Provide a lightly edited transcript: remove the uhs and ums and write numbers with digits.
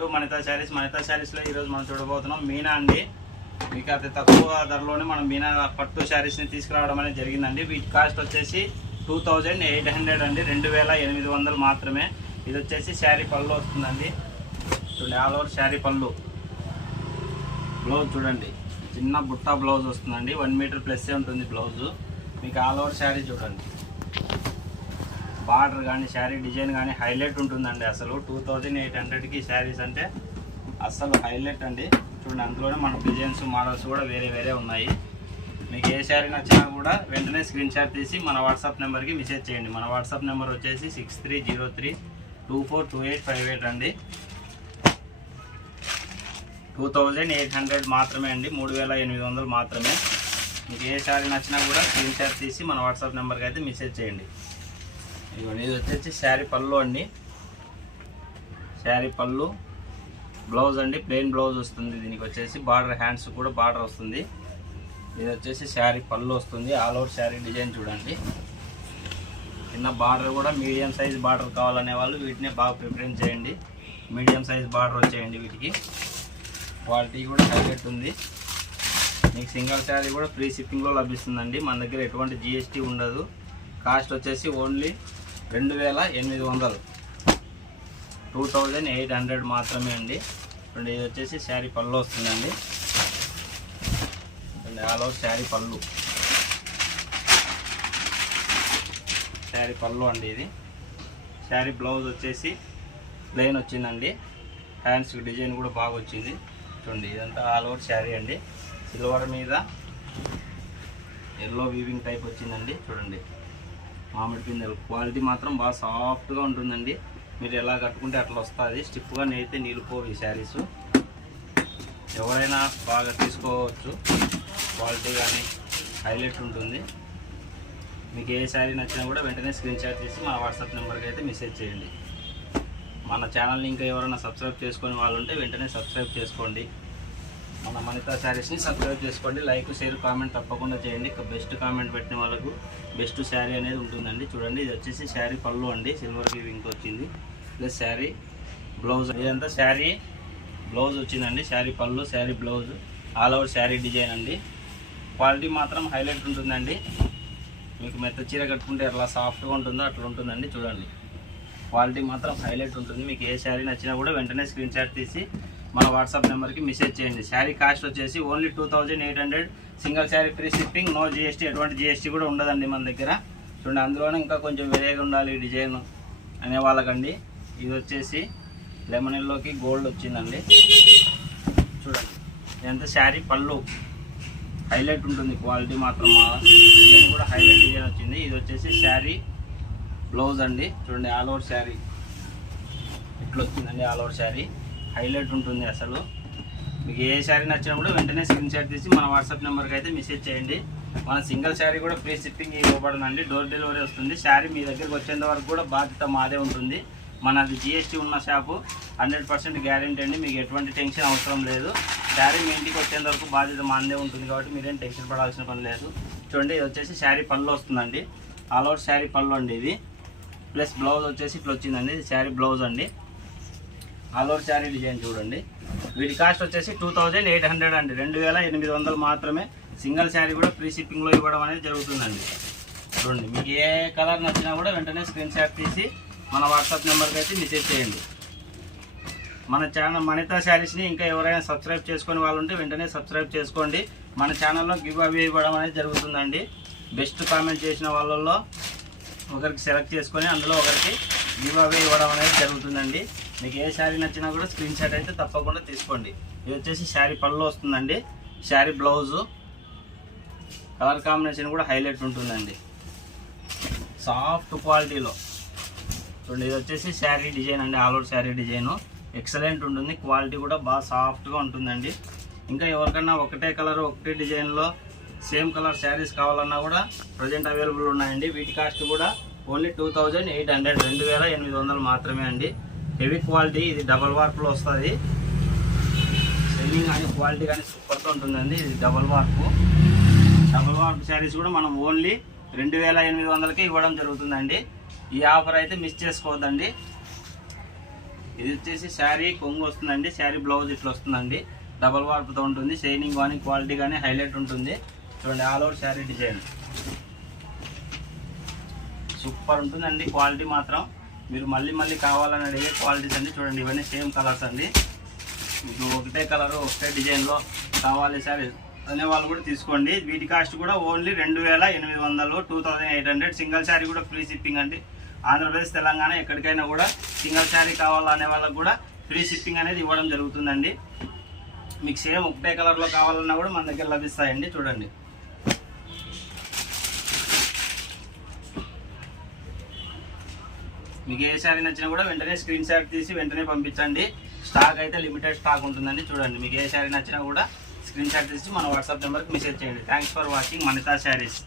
To మనితా saris. మనితా శారీస్లో ఈరోజు మనం చూడబోతున్నాం మీనా అండి. మీకు అతి తక్కువ ధరలోనే మనం మీనా పట్టు శారీస్ని తీసుకురావడం అనేది జరిగిందండి. వీటి కాస్ట్ వచ్చేసి 2800 అండి, 2800 మాత్రమే. ఇది వచ్చేసి శారీ పళ్ళు వస్తుందండి. చూడండి, ఆల్ ఓవర్ శారీ పళ్ళు. బ్లౌజ్ చూడండి, చిన్న బుట్టా బ్లౌజ్ వస్తుందండి. 1 మీటర్ ప్లస్ ఉంటుంది బ్లౌజు. మీకు ఆల్ ఓవర్ శారీ చూడండి, బార్డర్ కానీ శారీ డిజైన్ కానీ హైలైట్ ఉంటుందండి. అసలు 2800కి శారీస్ అంటే అసలు హైలైట్ అండి. చూడండి, అందులోనే మన డిజైన్స్ మోడల్స్ కూడా వేరే ఉన్నాయి. మీకు ఏ శారీ నచ్చినా కూడా వెంటనే స్క్రీన్ షాట్ తీసి మన వాట్సాప్ నెంబర్కి మెసేజ్ చేయండి. మన వాట్సాప్ నెంబర్ వచ్చేసి 6303242858 అండి. 2800 మాత్రమే అండి, 3800 మాత్రమే. మీకు ఏ శారీ నచ్చినా కూడా స్క్రీన్ షాట్ తీసి మన వాట్సాప్ నెంబర్కి అయితే మెసేజ్ చేయండి. ఇదిగోండి, ఇది వచ్చేసి శారీ పళ్ళు అండి. శారీ పళ్ళు, బ్లౌజ్ అండి, ప్లెయిన్ బ్లౌజ్ వస్తుంది. దీనికి వచ్చేసి బార్డర్, హ్యాండ్స్ కూడా బార్డర్ వస్తుంది. ఇది వచ్చేసి శారీ పళ్ళు వస్తుంది. ఆల్ ఓవర్ శారీ డిజైన్ చూడండి. చిన్న బార్డర్ కూడా మీడియం సైజ్ బార్డర్ కావాలనే వాళ్ళు వీటిని బాగా ప్రిఫరెన్స్ చేయండి. మీడియం సైజ్ బార్డర్ వచ్చేయండి వీటికి. క్వాలిటీ కూడా హైలైట్ ఉంది. మీకు సింగిల్ శారీ కూడా ఫ్రీ షిప్పింగ్లో లభిస్తుందండి. మన దగ్గర ఎటువంటి జిఎస్టీ ఉండదు. కాస్ట్ వచ్చేసి ఓన్లీ 2800, 2800 మాత్రమే అండి. ఇది వచ్చేసి శారీ పళ్ళు వస్తుందండి. ఆల్ ఓవర్ శారీ పళ్ళు, శారీ పళ్ళు అండి. ఇది శారీ బ్లౌజ్ వచ్చేసి ప్లెయిన్ వచ్చిందండి. హ్యాండ్స్ డిజైన్ కూడా బాగా వచ్చింది. చూడండి, ఇదంతా ఆల్ ఓవర్ శారీ అండి. సిల్వర్ మీద ఎల్లో వీవింగ్ టైప్ వచ్చిందండి. చూడండి, మామిడి పిందెలు. క్వాలిటీ మాత్రం బాగా సాఫ్ట్గా ఉంటుందండి. మీరు ఎలా కట్టుకుంటే అట్లా వస్తుంది. స్టిఫ్గా నేయితే నిలిపోవు ఈ శారీస్. ఎవరైనా బాగా తీసుకోవచ్చు. క్వాలిటీ కానీ హైలైట్ ఉంటుంది. మీకు ఏ శారీ నచ్చినా కూడా వెంటనే స్క్రీన్ షాట్ తీసి మా వాట్సాప్ నెంబర్కి అయితే మెసేజ్ చేయండి. మన ఛానల్ని ఇంకా ఎవరైనా సబ్స్క్రైబ్ చేసుకునే వాళ్ళు ఉంటే వెంటనే సబ్స్క్రైబ్ చేసుకోండి. మన మనితా శారీస్ని సబ్స్క్రైబ్ చేసుకోండి. లైక్, షేర్, కామెంట్ తప్పకుండా చేయండి. బెస్ట్ కామెంట్ పెట్టిన వాళ్ళకు బెస్ట్ శారీ అనేది ఉంటుందండి. చూడండి, ఇది వచ్చేసి శారీ పళ్ళు అండి. సిల్వర్ వీవింగ్ వచ్చింది. Plus sari blouse. ఇదంతా శారీ బ్లౌజ్ వచ్చిందండి. శారీ పళ్ళు, sari blouse, all over sari design అండి. క్వాలిటీ మాత్రం హైలైట్ ఉంటుందండి. మీకు మెత్త చీర కట్టుకుంటే ఎట్లా సాఫ్ట్గా ఉంటుందో అట్లా ఉంటుందండి. చూడండి, క్వాలిటీ మాత్రం హైలైట్ ఉంటుంది. మీకు ఏ శారీ నచ్చినా కూడా వెంటనే స్క్రీన్ షాట్ తీసి మన వాట్సాప్ నెంబర్కి మెసేజ్ చేయండి. శారీ కాస్ట్ వచ్చేసి only 2800. Single sari free shipping, no GST. ఎటువంటి జిఎస్టీ కూడా ఉండదండి మన దగ్గర. చూడండి, అందులోనే ఇంకా కొంచెం వేరేగా ఉండాలి డిజైన్ అనే వాళ్ళకండి. ఇది వచ్చేసి లెమన్ ఎల్లోకి గోల్డ్ వచ్చిందండి. చూడండి, ఇదంతా శారీ పళ్ళు హైలైట్ ఉంటుంది. క్వాలిటీ మాత్రం డిజైన్ కూడా హైలైట్ డిజైన్ వచ్చింది. ఇది వచ్చేసి శారీ బ్లౌజ్ అండి. చూడండి, ఆల్ ఓవర్ శారీ ఇట్లా వచ్చిందండి. ఆల్ ఓవర్ శారీ హైలైట్ ఉంటుంది. అసలు మీకు ఏ శారీ నచ్చినా కూడా వెంటనే స్క్రీన్ షాట్ తీసి మన వాట్సాప్ నెంబర్కి అయితే మెసేజ్ చేయండి. మన సింగిల్ శారీ కూడా ఫ్రీ షిప్పింగ్ ఇవ్వబడునండి. డోర్ డెలివరీ వస్తుంది. శారీ మీ దగ్గరికి వచ్చేంత వరకు కూడా బాధ్యత మాదే ఉంటుంది. మనది జిఎస్టీ ఉన్న షాపు. 100% గ్యారెంటీ అండి. మీకు ఎటువంటి టెన్షన్ అవసరం లేదు. శారీ మీ ఇంటికి వచ్చేంత వరకు బాధ్యత మాదే ఉంటుంది కాబట్టి మీరేం టెన్షన్ పడాల్సిన పని లేదు. చూడండి, ఇది వచ్చేసి శారీ పళ్ళు వస్తుందండి. ఆల్ ఓవర్ శారీ పళ్ళు అండి ఇది. ప్లస్ బ్లౌజ్ వచ్చేసి ఇట్లా వచ్చిందండి. ఇది శారీ బ్లౌజ్ అండి. ఆల్ ఓవర్ శారీ డిజైన్ చూడండి. వీటి కాస్ట్ వచ్చేసి 2800 అండి, 2800 మాత్రమే. సింగిల్ శారీ కూడా ఫ్రీ షిప్పింగ్లో ఇవ్వడం అనేది జరుగుతుందండి. చూడండి, మీకు ఏ కలర్ నచ్చినా కూడా వెంటనే స్క్రీన్ షాట్ తీసి మన వాట్సాప్ నెంబర్కి అయితే మెసేజ్ చేయండి. మన ఛానల్ మనితా శారీస్ని ఇంకా ఎవరైనా సబ్స్క్రైబ్ చేసుకునే వాళ్ళు ఉంటే వెంటనే సబ్స్క్రైబ్ చేసుకోండి. మన ఛానల్లో గివ్ అవే ఇవ్వడం అనేది జరుగుతుందండి. బెస్ట్ కామెంట్ చేసిన వాళ్ళల్లో ఒకరికి సెలెక్ట్ చేసుకొని అందులో ఒకరికి గివ్ అవే ఇవ్వడం అనేది జరుగుతుందండి. మీకు ఏ శారీ నచ్చినా కూడా స్క్రీన్ షాట్ అయితే తప్పకుండా తీసుకోండి. ఇది వచ్చేసి శారీ పళ్ళు వస్తుందండి. శారీ బ్లౌజు, కలర్ కాంబినేషన్ కూడా హైలైట్ ఉంటుందండి. సాఫ్ట్ క్వాలిటీలో. చూడండి, ఇది వచ్చేసి శారీ డిజైన్ అండి. All over sari design excellent ఉంటుంది. క్వాలిటీ కూడా బాగా సాఫ్ట్గా ఉంటుందండి. ఇంకా ఎవరికన్నా ఒకటే కలర్, ఒకటే డిజైన్లో సేమ్ కలర్ శారీస్ కావాలన్నా కూడా ప్రజెంట్ అవైలబుల్ ఉన్నాయండి. వీటి కాస్ట్ కూడా ఓన్లీ 2800, 2800 మాత్రమే అండి. Heavy quality. ఇది డబల్ వార్ప్లో వస్తుంది. షైనింగ్ కానీ క్వాలిటీ కానీ సూపర్తో ఉంటుందండి. ఇది డబల్ వార్ప్ శారీస్ కూడా మనం ఓన్లీ 2800కే ఇవ్వడం జరుగుతుందండి. ఈ ఆఫర్ అయితే మిస్ చేసుకోవద్దండి. ఇది వచ్చేసి శారీ కొంగు వస్తుందండి, శారీ బ్లౌజ్ ఇట్లా వస్తుందండి, డబల్ వార్పుతో ఉంటుంది. షైనింగ్ కానీ క్వాలిటీ కానీ హైలైట్ ఉంటుంది. చూడండి all over sari design super ఉంటుందండి. క్వాలిటీ మాత్రం మీరు మళ్ళీ మళ్ళీ కావాలని అడిగే క్వాలిటీస్ అండి. చూడండి ఇవన్నీ సేమ్ కలర్స్ అండి. మీకు ఒకటే కలరు ఒకటే డిజైన్లో కావాలి శారీ అనే వాళ్ళు కూడా తీసుకోండి. వీటి కాస్ట్ కూడా ఓన్లీ 2800, 2800. సింగిల్ శారీ కూడా ఫ్రీ షిప్పింగ్ అండి. ఆంధ్రప్రదేశ్ తెలంగాణ ఎక్కడికైనా కూడా సింగిల్ శారీ కావాలనే వాళ్ళకు కూడా ఫ్రీ షిప్పింగ్ అనేది ఇవ్వడం జరుగుతుందండి. మీకు సేమ్ ఒకటే కలర్లో కావాలన్నా కూడా మన దగ్గర లభిస్తాయండి. చూడండి మీకు ఏ శారీ నచ్చినా కూడా వెంటనే స్క్రీన్ షాట్ తీసి వెంటనే పంపించండి. స్టాక్ అయితే లిమిటెడ్ స్టాక్ ఉంటుందండి. చూడండి మీకు ఏ శారీ నచ్చినా కూడా స్క్రీన్ షాట్ తీసి మన వాట్సాప్ నెంబర్కి మెసేజ్ చేయండి. Thanks for watching Manitha saris.